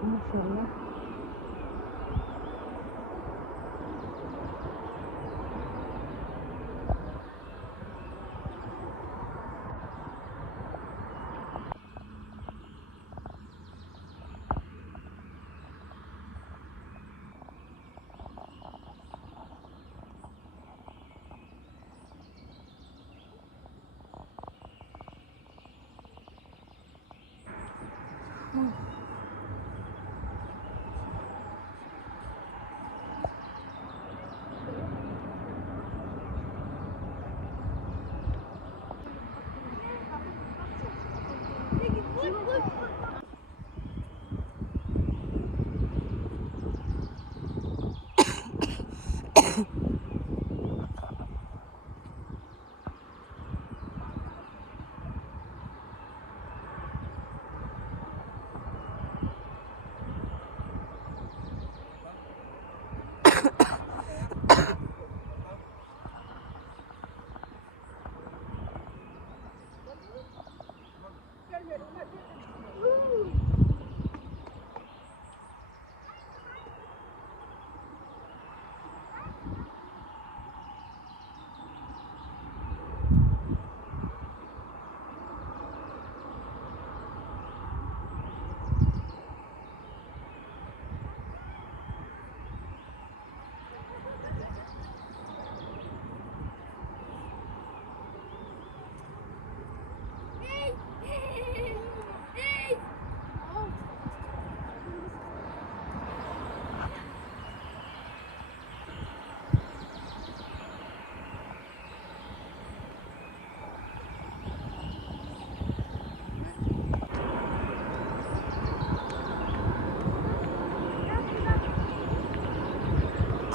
Maşallah.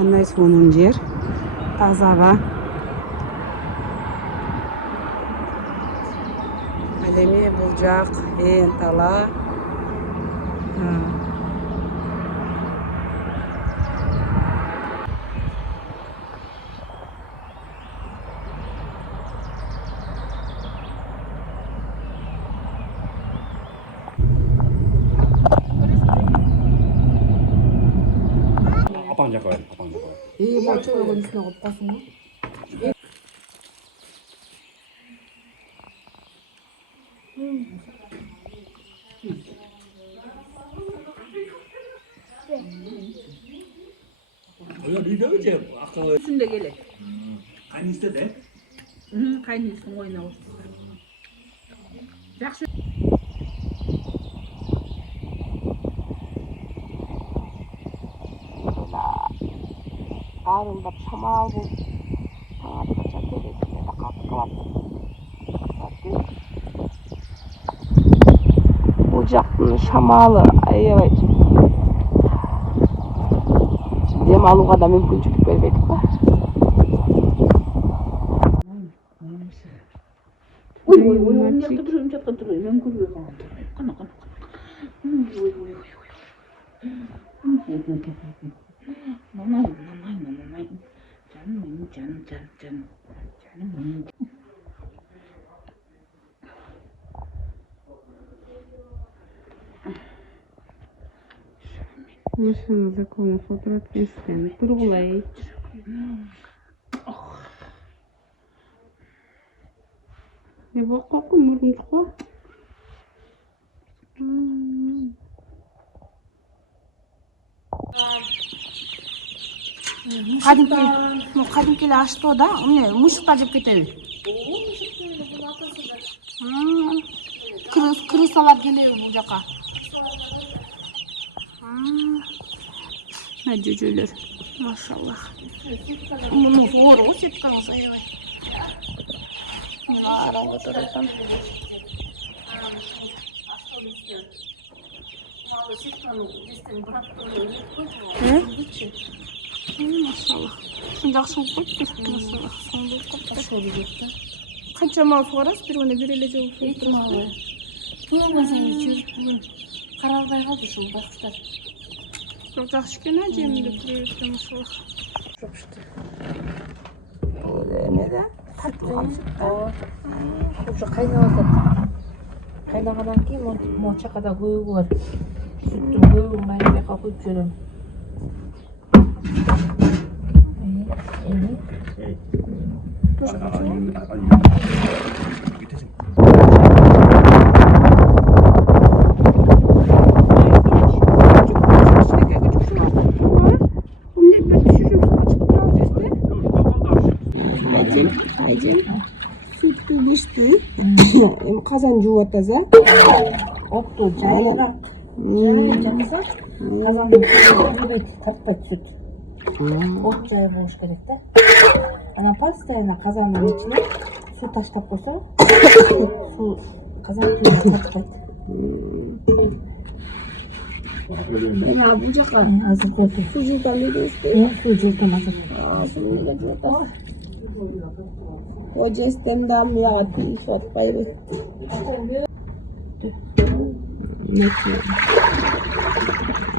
Qanday so'nim yer, toza va alemi bulcaq, tala. 아빠는 잠깐. 이 맞춰서 건지는 없다시나? 리더 이제 아까 Şimdi gelin. 간 있어야 돼? Kaynıyorsun oyna. Жақсы. 아름답 참하고 강아지가 찾게 되는데 шамалы аябай. Дем алууга да мүмкүнчүлүк бербедик ба? Ой, он якта бир өнчөп жатыр. Мен көрбөй калгам. Кана. Ой. Мамай. Canım benim. Машинада кому фотограф кескен. Тургулай. Ne bak kakım mırgın çıkıyor. Кадимки а что, да? У меня мышка жеп кетеби. Крысалар келеби бул жака. Жүжөлөр. Машаллах. Муну оор сеткаңыз аябай. Аранга турган. Машаллах. Жакшы болуп кетти. Машаллах. Канча мал сугарасыз? Бир күнү бир эле жолу сугарасыз. Туğmasın içiyoruz bugün. Kararday kaldı şu bakışlar. Çok жакшы экен жеминде туруп машаллах. Çok şükür. Эмеде? Уже kaynadı. Kaynağadan ki moçakada koyu var. Sütün koyun kaynağına koyup жүрөм. Sütü pişti. Kazan juvap таза. Ottu jayrak. Жақса қазанның көбейді, тартпайды сүт. От жайылмауыш керек та. Ана постоянно қазанның içine су таштап қойса, су қазан түйіне тартпайды. Эме бул жака Азыр қойды. су жылтам дейсизби? Су жылтам азыр. Сууга жылтам. О жестем да мияга тийип атпайбы.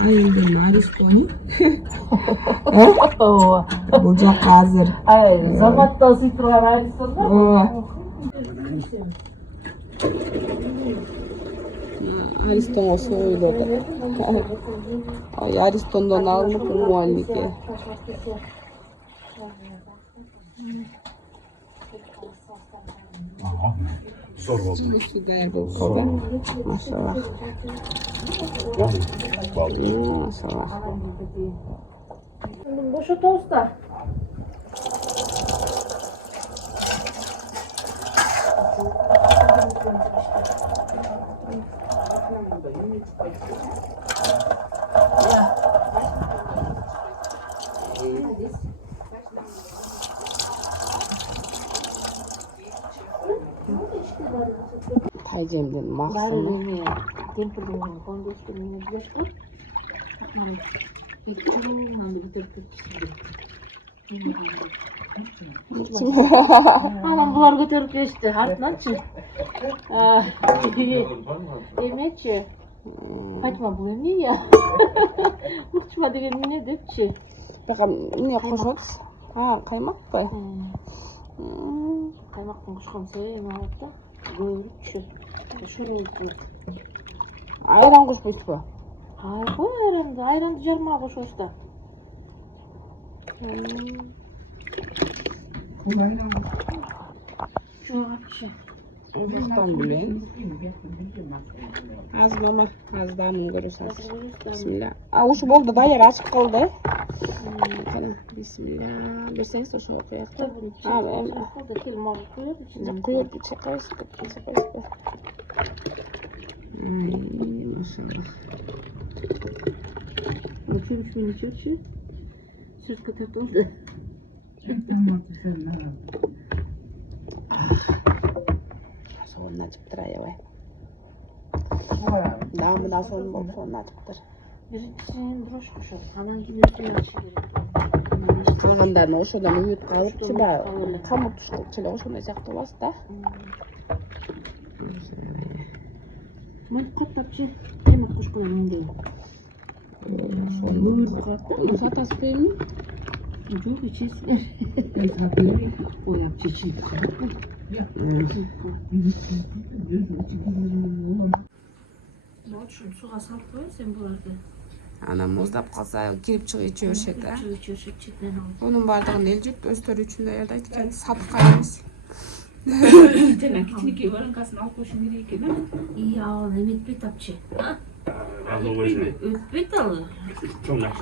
Айылдын Аристони. Бул жака азыр. Заматта ысый турган Аристон бар. Аристонго союлду. Ай Аристондон алынып муаллике. Zor oldu. Güzel bu kobe. Maşallah. Maşallah. Boşa tosta. Taycemden maksımı. Темпелдің кондуктурун билесиз? Анан булар көтөрүп келишти, артынанчы. Эмечи? Фатима бул эмне я? Укчума деген эмне депчи? Бака эмне кошотсуз? Каймакпы? Каймактын кушкансы эме алат да, көбүрүп түшөт. Шурулду. Айран кошпойсузбу? Кой айранды жармага кошобуз да. Жогапчы. Бактан билем. Аз мама, аз дамын көрөсүз азыр. Бисмилла. Ушу болду, даяр ачып калды. Кана, бисмилла. Берсеңиз ошого коёк. Куюп чакайсыз. Машаллах. Чүрүшмүнчү. Сыртка тартылды. Соонун ачып тура аябай. Namına son bol sonladıktır. Birincisi broş kuşu. Anan gibi yaptı gerek. Kalgandan oşodan uyut kalıp çıba kamur tuşkukçuyla oşonda сияқты olası da. Ben kattapçı yemek kuşkudan öndeyim. Onu satası değil mi? Çok içesinler. Ben tabii o yapçı için. Şunu suğa salып koy sen bularda. Anam muzdap qalsa kirip çıgı içe örüşedi. Çöşekçiden al. Bunun bardığın el jurt östörü üçün de yerdaydı ekan, sapık ayımız. Demek içindeki varın kasını alıp koşun nereye ki değil mi? İyi al emet tapçı. Ötbet al.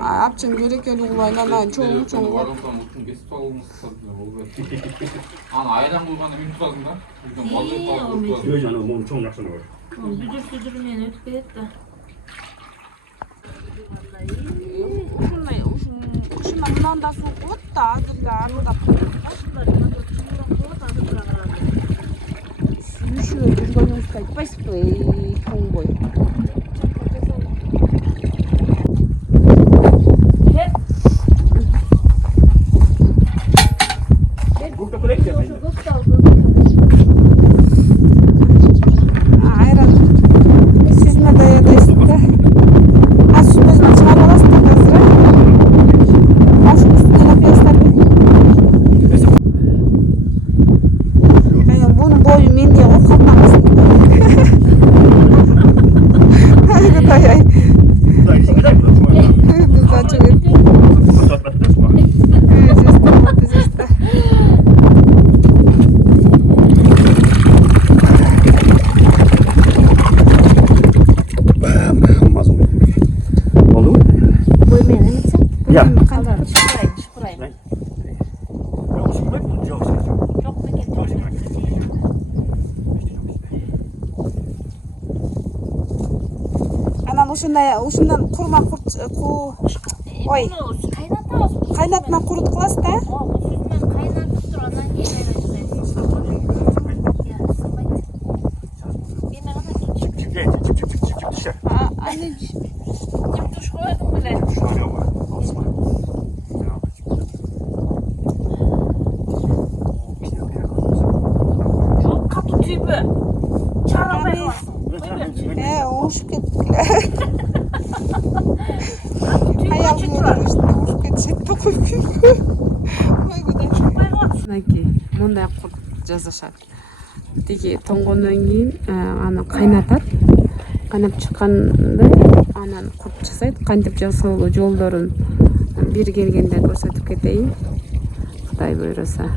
Apçın gerekeli ulaylanan çoğun çoğun var. Aydan bulganda мен tutadым да. Göz anı mum çok nasıl olur? Büdür men ötbet da. Uşundan bundan da soğuk ot da adırlar da. Sürüşüyor, жүргөнүбүз айтпайсызбы, тоңбой. Burada kulak ya. Ayran. Siz ne dayadaysınız da? Az şu gözüne çıkarıp alasın da hazır. Az şu üstüne yapıyoruz tabii. Bunun boyu mendiye o kalmamasın. Hadi dayay. Güzel çok iyi. Zesta. Olmaz mı? Oldu mu? Boymen emitsen. Ya. Kalır çıpırayım. Yok şimdi mi? Yok şimdi. Çok mu getir? Anan ушундан курма ой Kaynatıyoruz. кайнатма курут кыласыз да. O bu süzmen kaynatıp dur anan yemeğe Çık dışarı. anneciğim. Yap duş koydum bile. Şöyle var. Osman. Çok katı tüybü. Çağırmaya var. Ушуп кеттикиле. Аялдын өтүрүшүнө ушуп кетишет да койбойбу. Ой кудай. Мынакей мындай курт жасашат. Тиги тоңгондон кийин аны кайнатат. Кайнап чыкканда анан курт жасайт. Кантип жасоолу жолдорун бир келгенде көрсөтүп кетейин. Кудай буйруса.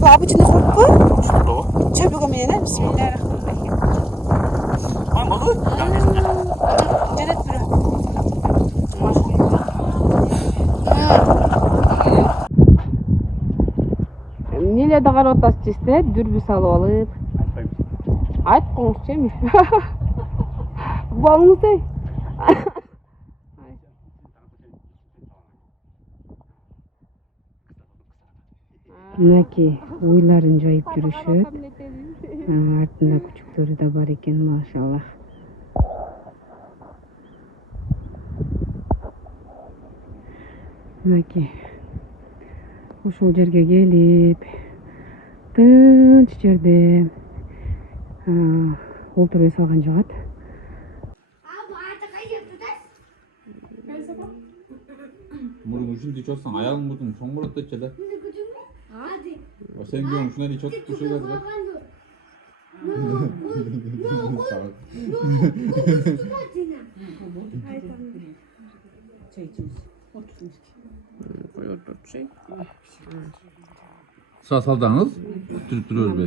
Bu обычный куртпу? Что? Чөбүгө менен бисмиллахиррахманиррахим. А, могу? Жарат бирөө. Эмнелерди карап атасыз десе, дүрбү салып алып. Айт коңузчу эми. Балыңыз эй. Мынакей уйларын жайып жүрүшөт. Артында күчүктөрү да бар экен, машаллах. Мынакей ушул жерге келип, тынч жерде олтуруй салган жагат. Мурун ушун дичотсаң, аягың мурдун чоңгурат дече да. Sen diyorsun şuna diye çok bir şey yazdı. Sağ saldanız, türüp duruyoruz be.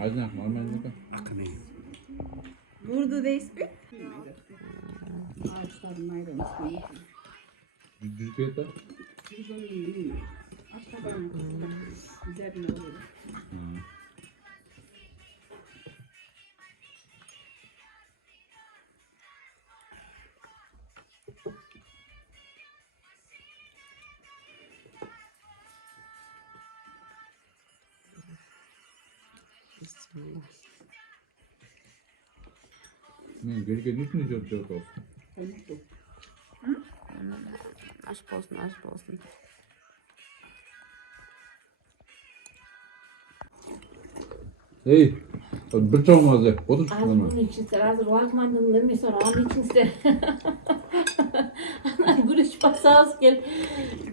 Aydın akma, normal mi? Vurdu deyiz mi? Ağaçların ayrılmasını. Düzlük et de. Aşağıdan güzel bir oluyor. Мен берген нүтний жол болsun. Аш болсын. Ey, bir çoğumazı. Otur çıkma. Bunun içinse hazır vakmanın demeyi sonra onun içinse. Gürüş basağız gel.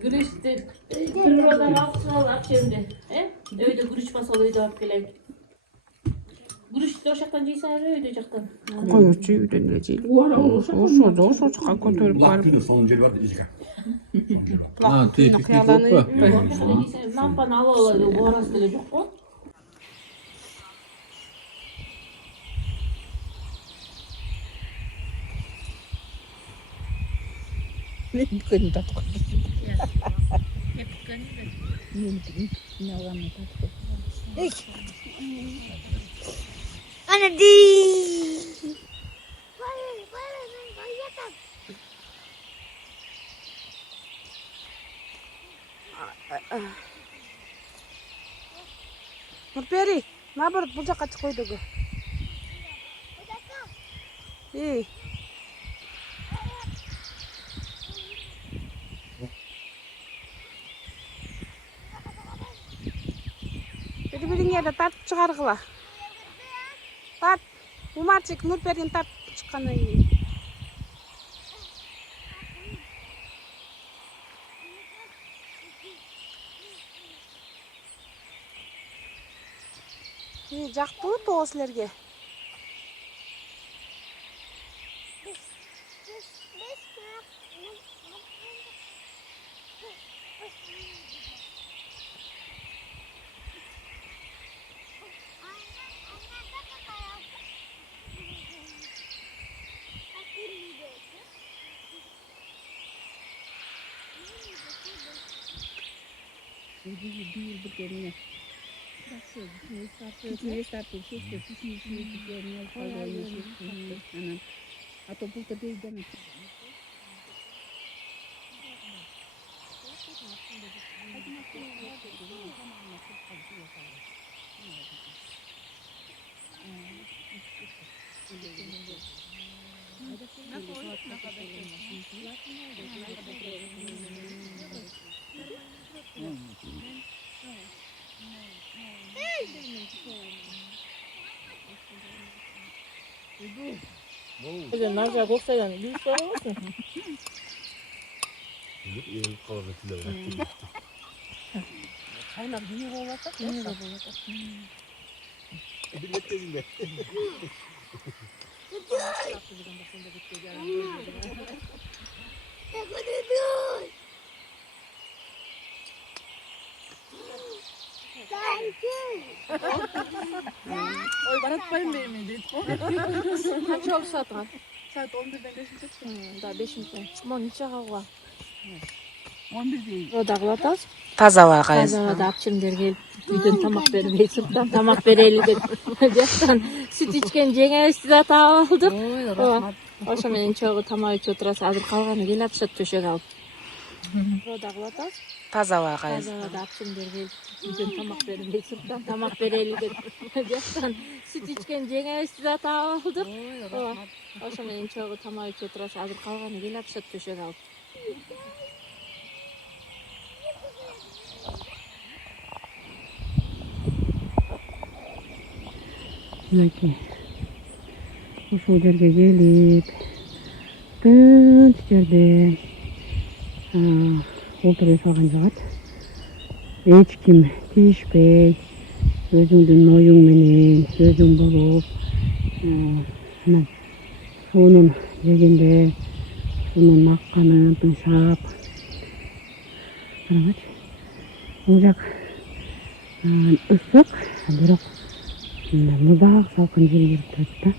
Gürüşte Pırro'dan alçalar şimdi. Öyle gürüş basalı öyle alıp gelelim. Gürüş de o şaktan ceysen öyle ocaktan. Koyucu үйренeceğim. Oşo çıkan kötörüp Lak var. günü sonuncu yeri vardı izle. Ha, tepkik Kıyalanı Lampanı alalı bu arası bile yok mu? Nurperi, nabar bu жаққа çık koydu. İyi. Birbirine tartып çıkargıla. Tart. Umarcık Nurperi'nin tartып çıkanı iyi. Жактыбы тоо силерге? Öyle narca koksayan bir şey olmasın? Aynen bir yıl olacak. Bir yıl olacak. Oy baratmayın benim dedi. Kaç oldu saat var? Saat 11'den geçince. Daha 5 minut. Çıkma niçe hava? 11 değil. O dağılataz. Таза байқайсың. Таза дапчымдер келіп үйден тамақ бермей сырттан тамақ берели деп жақтан сүт ичкен жеңешти да таап алдык. Ошо менен чогуу тамак ичип отурасыз. Азыр калганы келип атышат төшөк алып. Дагылатабыз. Таза байқайсың. Таза дапчымдер келип үйден тамак бермей сырттан тамак берели деп жактан сүт ичкен жеңешти да таап алдык. Ошо менен чогуу тамак ичип отурасыз. Азыр калганы келип атышат төшөк алып. Мінекей, осы жерге келіп, тыныш жерде отыра салған жагат. Ешкім тиішпей, өзіңдің ойыңменен, өзің болып, суының жегенде, суның аққанын тыңшап. Қараңызшы, бұл жақ ысық, бірақ мындағы салқын жер жүріп тұрады да.